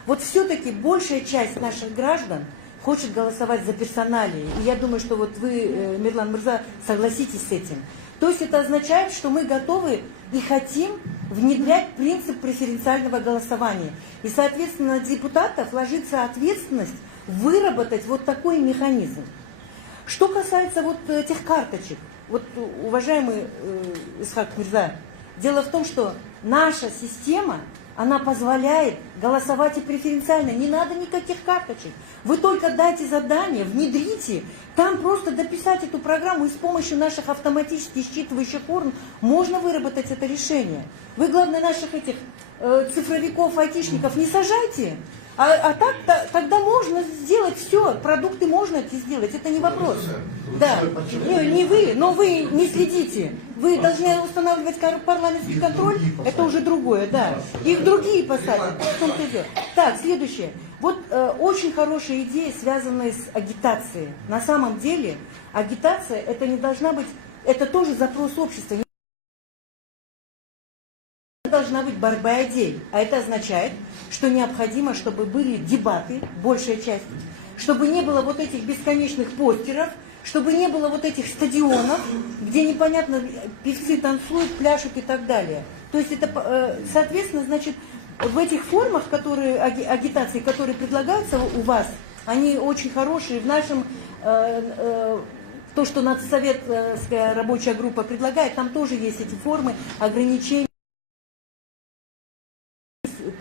Вот все-таки большая часть наших граждан хочет голосовать за персоналии. И я думаю, что вот вы, Мирлан Мырза, согласитесь с этим. То есть это означает, что мы готовы и хотим внедрять принцип преференциального голосования. И, соответственно, на депутатов ложится ответственность выработать вот такой механизм. Что касается вот этих карточек, вот, уважаемый Исхак Мирза, дело в том, что наша система, она позволяет голосовать и преференциально. Не надо никаких карточек. Вы только дайте задание, внедрите. Там просто дописать эту программу, и с помощью наших автоматически считывающих урн можно выработать это решение. Вы, главное, наших этих цифровиков, айтишников не сажайте. А так тогда можно сделать все, продукты можно это сделать, это не вопрос. Да, не вы, но вы не следите. Вы должны устанавливать парламентский контроль, это уже другое, да. Их другие посадят. Так, следующее. Вот очень хорошая идея, связанная с агитацией. На самом деле агитация это не должна быть, это тоже запрос общества. Должна быть борьба идей. А это означает, что необходимо, чтобы были дебаты, большая часть, чтобы не было вот этих бесконечных постеров, чтобы не было вот этих стадионов, где непонятно певцы танцуют, пляшут и так далее. То есть это, соответственно, значит, в этих формах, которые, агитации, которые предлагаются у вас, они очень хорошие. В нашем, то, что Нацсоветская рабочая группа предлагает, там тоже есть эти формы ограничений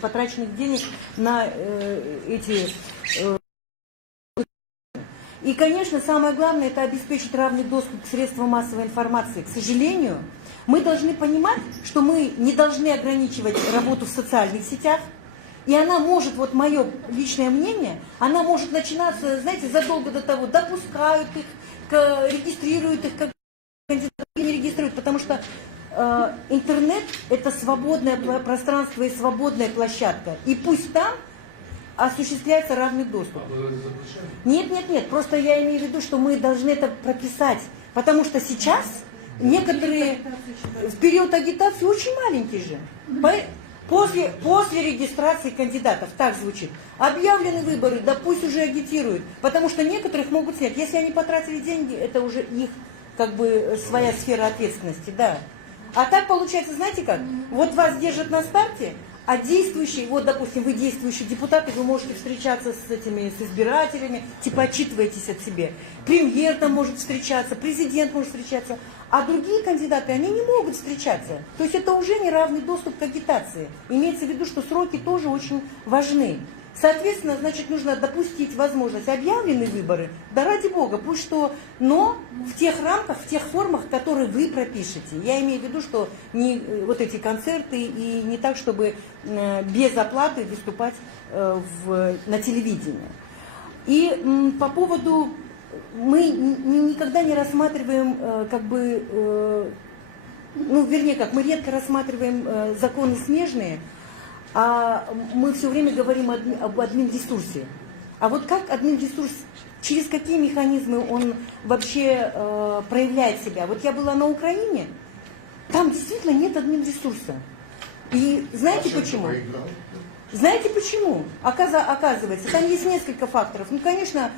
потраченных денег на эти... И, конечно, самое главное, это обеспечить равный доступ к средствам массовой информации. К сожалению, мы должны понимать, что мы не должны ограничивать работу в социальных сетях. И она может, вот мое личное мнение, она может начинаться, знаете, задолго до того, допускают их, регистрируют их, как кандидаты не регистрируют, потому что интернет – это свободное пространство и свободная площадка. И пусть там осуществляется равный доступ. Нет, просто я имею в виду, что мы должны это прописать. Потому что сейчас некоторые в период агитации очень маленькие же. После регистрации кандидатов, так звучит, объявлены выборы, да пусть уже агитируют. Потому что некоторых могут снять. Если они потратили деньги, это уже их как бы своя сфера ответственности, да. А так получается, знаете как? Вот вас держат на старте, а действующие, вот, допустим, вы действующие депутаты, вы можете встречаться с избирателями, типа отчитываетесь от себя. Премьер там может встречаться, президент может встречаться, а другие кандидаты, они не могут встречаться. То есть это уже неравный доступ к агитации. Имеется в виду, что сроки тоже очень важны. Соответственно, значит, нужно допустить возможность объявленные выборы, да ради бога, пусть что, но в тех рамках, в тех формах, которые вы пропишете. Я имею в виду, что не вот эти концерты и не так, чтобы без оплаты выступать на телевидении. И по поводу, мы никогда не рассматриваем, мы редко рассматриваем законы смежные, а мы все время говорим об админресурсе. А вот как админресурс, через какие механизмы он вообще проявляет себя? Вот я была на Украине, там действительно нет админресурса. И знаете почему? Знаете почему? Оказывается, там есть несколько факторов. Ну, конечно,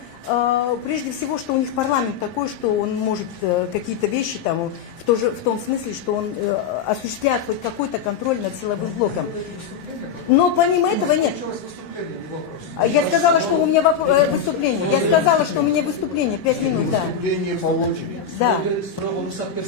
прежде всего, что у них парламент такой, что он может какие-то вещи там, в том смысле, что он осуществляет хоть какой-то контроль над силовым блоком. Но помимо этого нет. Я сказала, что у меня выступление. Я сказала, что у меня выступление. 5 минут, да. Выступление по очереди. Да.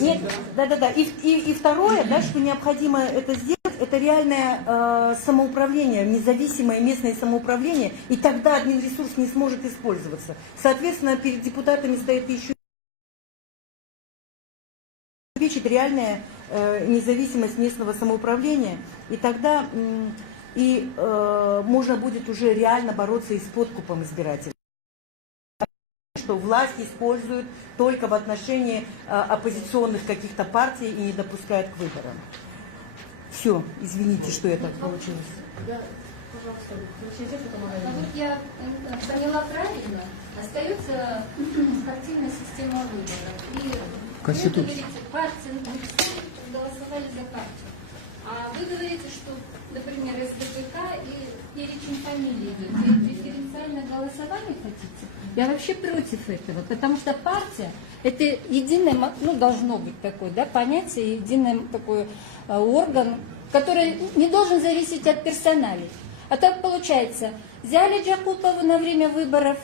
Нет, да. И второе, да, что необходимо это сделать, это реальное самоуправление, независимое местное самоуправление, и тогда админресурс не сможет использоваться. Соответственно, перед депутатами стоит еще обеспечить реальная независимость местного самоуправления, и тогда можно будет уже реально бороться и с подкупом избирателей. Что власть использует только в отношении оппозиционных каких-то партий и не допускает к выборам. Все, извините, что это получилось. Вот я поняла правильно, остается партийная система выборов. И Конституция. вы говорите, партии голосовали за партию. А вы говорите, что, например, СДПК и перечень фамилий идет. Вы преференциальное голосование хотите? Я вообще против этого, потому что партия это единое, должно быть такое, да, понятие, единый такой орган, который не должен зависеть от персоналей. А так получается, взяли Джакупову на время выборов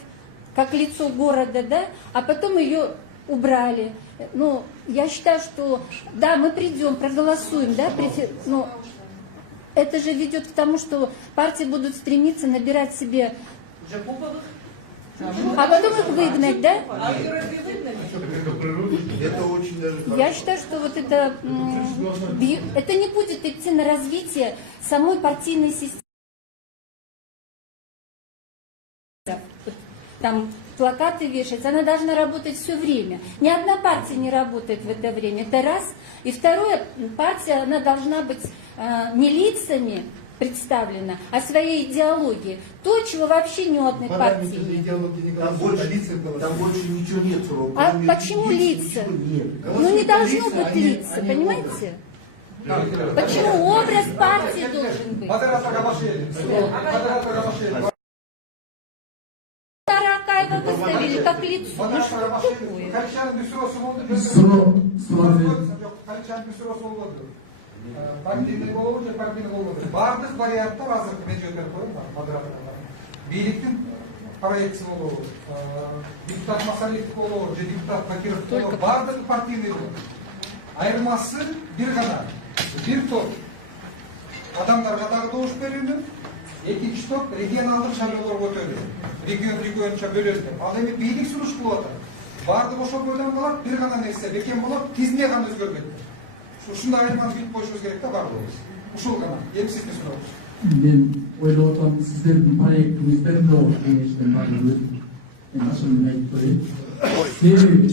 как лицо города, да, а потом ее убрали. Я считаю, что да, мы придем, проголосуем, да, но это же ведет к тому, что партии будут стремиться набирать себе Джакуповых? А потом их выгнать, да? Это очень даже Я считаю, что вот это не будет идти на развитие самой партийной системы. Там плакаты вешать, она должна работать все время. Ни одна партия не работает в это время, это раз. И второе, партия, она должна быть не лицами представлена, а своей идеологией. То, чего вообще ни у одной партии нет. Там больше ничего нет. А почему лица? Не должно быть лица, понимаете? Почему образ партии должен быть? Таракаева выставили как лицо. Ну что такое? Партийный болу же партийный болу. Бардық варианттар азыр мен жөнөтөп коем, модераторлар. Бийликтин проекти болу, депутат Масалиев болу, же депутат Бакиров болу, бардығы партийный болу. Айырмасы бир гана. Бир топ адамдарга дагы добуш берүүнү, экинчи топ регионалдык шайлоолорго өтөдү. Регионча бөлөндү. Ал эми бийлик сунуш кылып атат. Бардығы ошол бойдон калат, бир гана нерсе бекем болот, тизме гана өзгөрбөйт. Ушундай айырманы бүйтүп коюшубуз керек да барлыгыбыз. Ушул гана. Эми сиз не сурообуз? Мен ойлоп атам, сиздердин проектиңиздер жок кеңештен баарын мен ашығын айтып коеюн. Себеби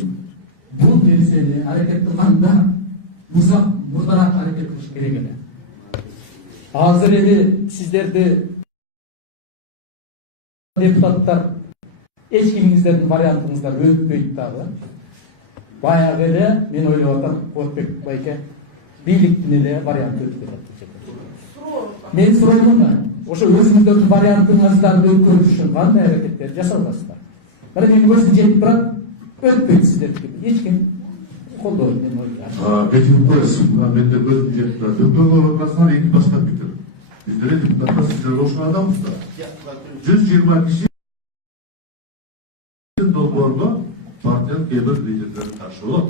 бул нерсени аракет кылганда мурдараак аракет кылыш керек эле. Азыр эми сиздерди депутаттар эч кимиңиздердин вариантыңыздар өтпөйт дагы. Баягы эле мен ойлоп атам, Куатбек байке бийликтин эле варианты өтүп атат. Мен суройм да, ошо өзүңүздөрдүн вариантыңыздарды өткөрүш үчүн кандай аракеттер жасаласыздар? Мына менин көзүм жетип турат, өтпөйт сиздердики. Эч ким колдойт мен ойлойм. Geçip koyasın, ben de gözüm жетip турат. Өкмөт арасынан эки баштап кетер. Биздер депутаттар сиздер ошол адамбыздар. 120 киши долбоорго партиянын кээ бир лидерлери каршы болот.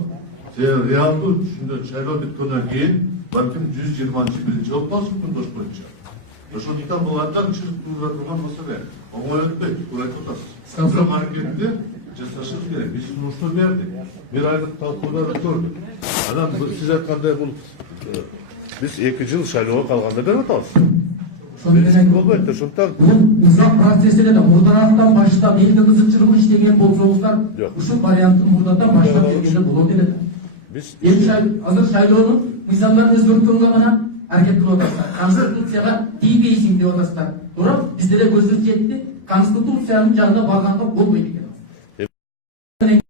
Реалдуу түшүндө шайлоо бүткөндөн кийин балким 120-1 болуп калышы мүмкүн бош боюнча. Ошондуктан бул абдан чыгып турган маселе. Оңой өтпөйт, туура айтып атасыз. Бирок аракетти жасашыбыз керек. Биз сунуштар бердик. Бир айлык талкуулар өткөрдүк. Анан сиз айткандай бул биз 2 жыл шайлоого калганда берип атабыз. Болбойт да, ошондуктан бул узак процессине да мурдарактан баштап элди кызыкчылыгы иштеген болсоңуздар ушул варианттын мурдадан баштап бергенде болот эле да. Эми азыр шайлоонун мыйзамдарын өзгөрткөнгө гана аракет кылып атасыздар. Конституцияга тийбейсиң деп атасыздар. Бирок бизде эле көзүбүз жетти, конституциянын жанына барганга болбойт экен.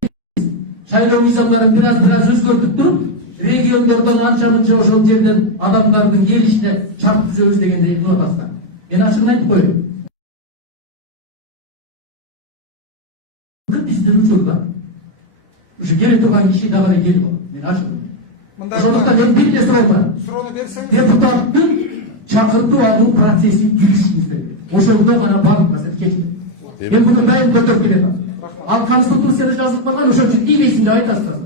Шайлоо мыйзамдарын бир аз өзгөртүп туруп, региондордон анча-мынча ошол жерден адамдардын келишине шарт түзөбүз дегендей кылып атасыздар. Мен ачыгын айтып коеюн. Биздин учурда ушу келе турган киши дагы эле келип алат. Мен ачыгын. Ошондуктан мен бир нерсе суроону берсеңиз. Депутаттын чакыртуу алуу процессин жүрүшүңүз керек. Ошондо гана баардык маселе чечилет. Мен буну дайым көтөрүп келем. Ал конституцияда жазылып калган, ошон үчүн тийбейсиң деп айтасыздар.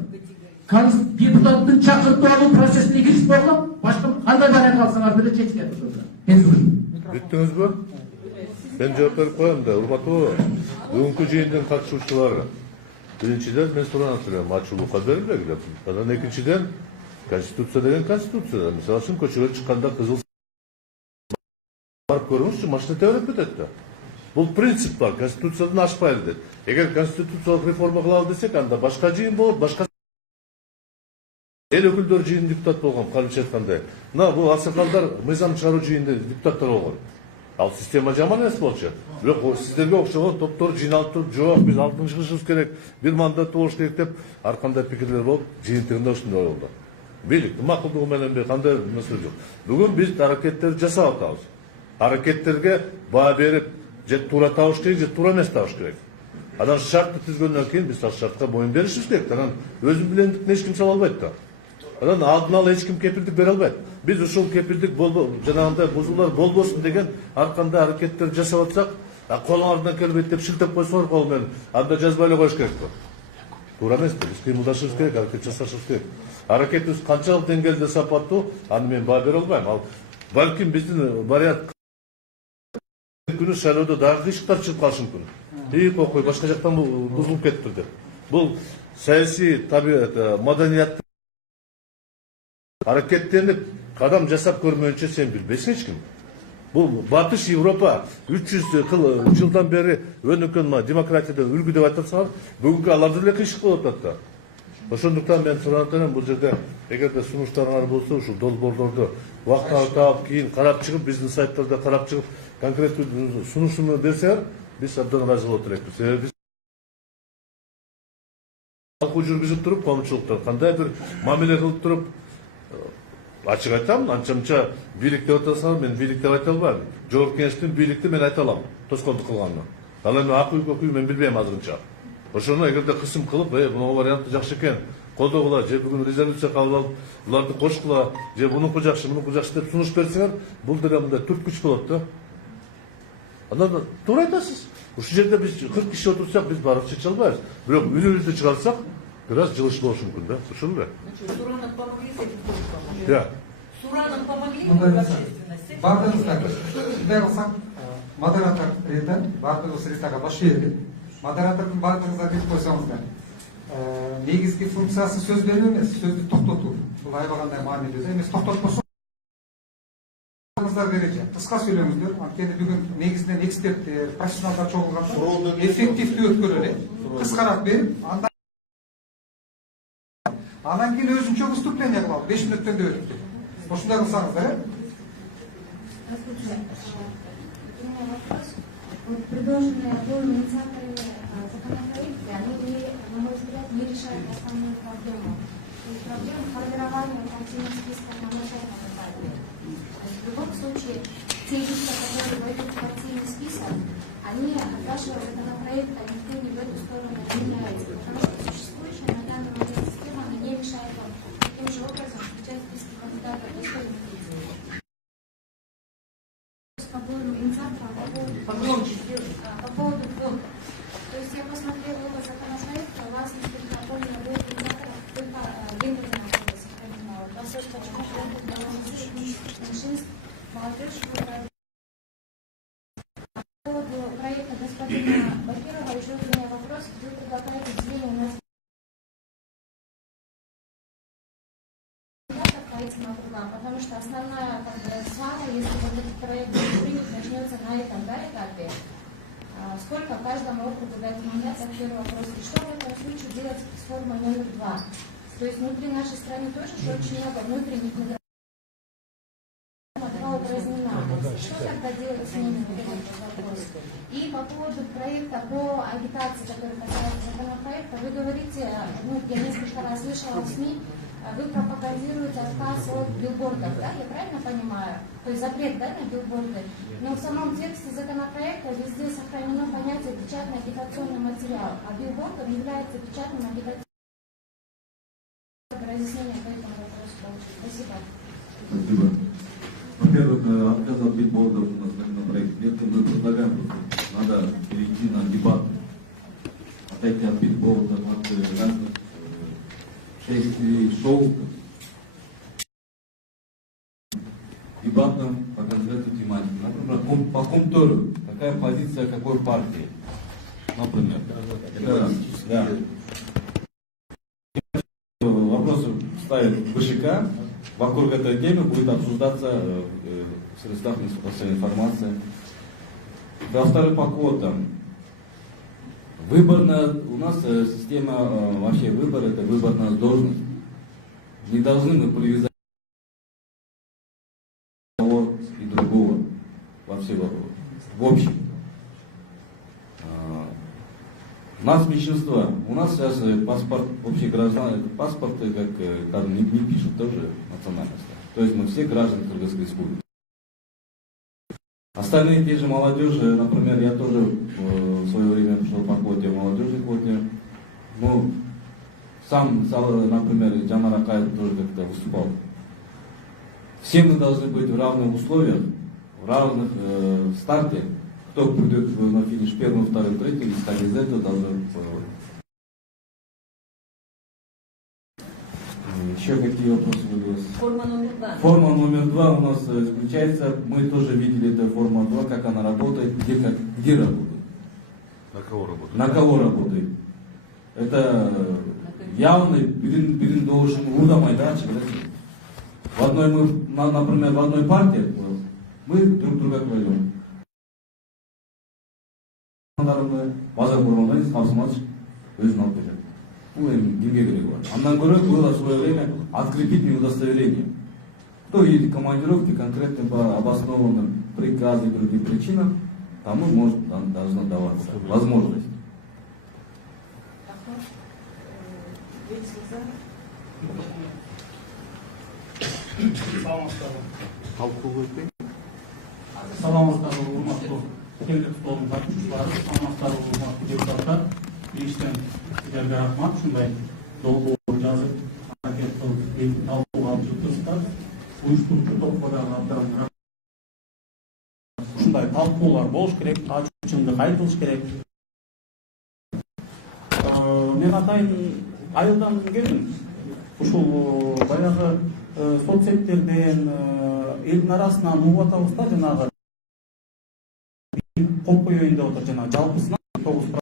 Депутаттын чакыртуу алуу процессине киришип болгон, башка кандай вариант алсаңар деле чечилет ошондо. Бүттүңүзбү? Мен жооп берип коем да, урматтуу бүгүнкү жыйындын катышуучулары. Биринчиден мен сурап турам, ачуулукка берилбегиле. Анан экинчиден Конституция деген конституция. Мисалы үчүн көчөгө чыкканда кызыл барып көрүңүзчү, машина тебелеп кетет да. Бул принцип бар, конституциядан ашпайлы дейт. Эгер конституциялык реформа кылалы десек, анда башка жыйын болот, башка эл өкүлдөр жыйын депутат болгон, калыпча айткандай. Мына бул аксакалдар мыйзам чыгаруу жыйынында депутаттар болгон. Ал система жаман эмес болчу. Бирок сиздерге окшогон топтор жыйналып туруп, жок, биз алдын чыгышыбыз керек, бир мандат болуш керек деп ар кандай пикирлер болуп, жыйынтыгында ушундай болду. Бийликтин макулдугу менен кандай маселе жок. Бүгүн биз аракеттерди жасап атабыз. Аракеттерге баа берип, же туура табыш керек, же туура эмес табыш керек. Анан шартты түзгөндөн кийин биз ал шартка боюн беришибиз керек. Анан өзү билендикти эч ким сала албайт да. Анан алдын ала эч ким кепилдик бере албайт. Биз ушул кепилдик жанагындай бузуулар болбосун деген ар кандай аракеттер жасап атсак, колуңардан келбейт деп шилтеп койсоңор кол менен анда жазбай эле коюш керек го. Туура эмес да, биз кыймылдашыбыз керек, аракет жасашыбыз керек. Аракетибиз канчалык деңгээлде сапаттуу, аны мен баа бере албайм. Ал балким биздин вариант күнү шайлоодо дагы кыйшыктар чыгып калышы мүмкүн. Окуй башка жактан бузулуп кетиптир деп. Бул саясий табият, маданият аракеттенип, кадам жасап көрмөйүнчө сен билбейсиң эч ким. Бул Батыш Европа 300 жылдан бери өнүккөн демократияда үлгү деп айтсаңар, бүгүнкү аларда эле кыйшык болуп атат да. Ошондуктан мен сурантанам, бул жерде эгерде сунуштарыңар болсо, ушул долбоорлорду убактылуу таап, кийин карап чыгып, биздин сайттарда карап чыгып, конкреттүү сунушуну берсеңер, биз абдан ыраазы болот элекпиз. Себеби биз талкуу жүргүзүп туруп, коомчулукта кандай бир мамиле кылып туруп, ачык айтам, анча-мынча бийлик деп атасыңар, мен бийлик деп айта албайм. Жогорку кеңештин бийликти мен айта алам, тоскоолдук кылганына. Ал эми ак үй, көк үй мен билбейм азырынча. Ошону эгерде кысым кылып, бул варианты жакшы экен, колдогула, же бүгүн резолюция кабыл алып, буларды кошкула, же мунуку жакшы, мунуку жакшы деп сунуш берсеңер, бул деле мындай түрткүч болот да. Анан туура айтасыз. Ушул жерде биз 40 киши отурсак, биз баарын чече албайбыз. Бирок үнүбүздү чыгарсак, бир аз жылыш болушу мүмкүн да. Ошол эле. Суранов помогли с этим вопросом? Да. Суранов помогли в общественности? Бардыгыңызга мындай кылсак, модератор Рита, бардыгыбыз Ритага баш ийгилик. Модератордун бардыгыңызга билип койсоңуздар. Негизги функциясы сөз берүү эмес, сөздү токтотуу. Бул аябагандай маанилүү эмес, токтотпосо беречи. Кыска сүйлөңүздөр. Анткени бүгүн негизинен эксперттер, профессионалдар чогулганда эффективдүү өткөрөлү. Кыскараак берип, андан кийин өзүнчө выступление кылалы. 5 мүнөттөн да өтүп. Ошондой кылсаңыздар, предложенные инициаторами законопроекты, они, на мой взгляд, не решают основную проблему. Проблему формирования партийных списков на начальном этапе. В любом случае, те лица, которые войдут в партийный список, они от вашего законопроекта никто не в эту сторону не меняется, потому что существующая на данный момент система не мешает вам таким же образом включать списки кандидатов в достойных лиц. По поводу инициатора, по поводу квот. То есть я посмотрела оба законопроекта, у вас, насколько я помню, будет инициаторов только гендерная сохранена. У вас очень много меньшинств, молодежь, по этим округам, потому что основная свара, если вот этот проект будет принят, начнется на этом этапе. Сколько каждому округу дать мандат, это первый вопрос. И что в этом случае делать с формой номер 2? То есть внутри нашей страны тоже очень много внутренних мигрантов. Что тогда делать с ними? И по поводу проекта по агитации, который касается законопроекта, вы говорите, ну, я несколько раз слышала в СМИ, вы пропагандируете отказ от билбордов, да? Я правильно понимаю? То есть запрет, да, на билборды? Но в самом тексте законопроекта везде сохранено понятие печатный агитационный материал, а билбордом является печатным агитационным. Разъяснение по этому вопросу получить. Спасибо. Спасибо. Во-первых, отказ от билбордов у нас законопроект нет, мы предлагаем, надо перейти на дебат, отойти от билбордов, от разных шоу, дебатом по конкретной тематике. Например, по Комтору, какая позиция какой партии, например. Это, да. Вопрос ставит ВШК, вокруг этой темы будет обсуждаться в средствах массовой информации. Во-вторых, по квотам. Выборная, у нас система вообще выбора, это выборная должность. Не должны мы привязать того и другого вообще в общем. У нас меньшинство. У нас сейчас паспорт, общий граждан, паспорты, как там не пишут тоже национальность. То есть мы все граждане Кыргызской республики. Остальные те же молодежи, например, я тоже в свое время пришел по квоте молодежи квоте. Ну, сам, например, Джамар Акаев тоже как-то выступал. Все мы должны быть в равных условиях, в равных старте. Кто придет на финиш первым, вторым, третьим, исходя из этого должны. Еще какие вопросы были? Форма номер 2. Форма номер 2 у нас исключается. Мы тоже видели эту форму 2, как она работает, где работает. На кого работает? На кого работает. Это явный билин должен удамай, да, в одной мы, например, в одной партии мы друг друга кладем. Базар кургандан халқымыз өзін алып кетеді. Бұл енді кімге керек бар. Андан гөрі было в свое время открепительное удостоверение. Кто едет командировки конкретно по обоснованным приказам и другим причинам, тому может должна даваться возможность. Саламатсыздар, урматтуу келип столдун катышуучулары, саламатсыздар, урматтуу депутаттар. Биринчиден силерге рахмат, ушундай долбоор жазып, аракет кылып, талкууга алып чыктыңыздар. Уюштуруучу топко дагы абдан рахмат. Ушундай талкуулар болуш керек, ачууччулук айтылыш керек. Мен атайын айылдан келдим. Ушул баягы соцсеттерден элдин арасынан угуп атабыз да, жанагы коп коеюн деп атат, жанагы жалпысынан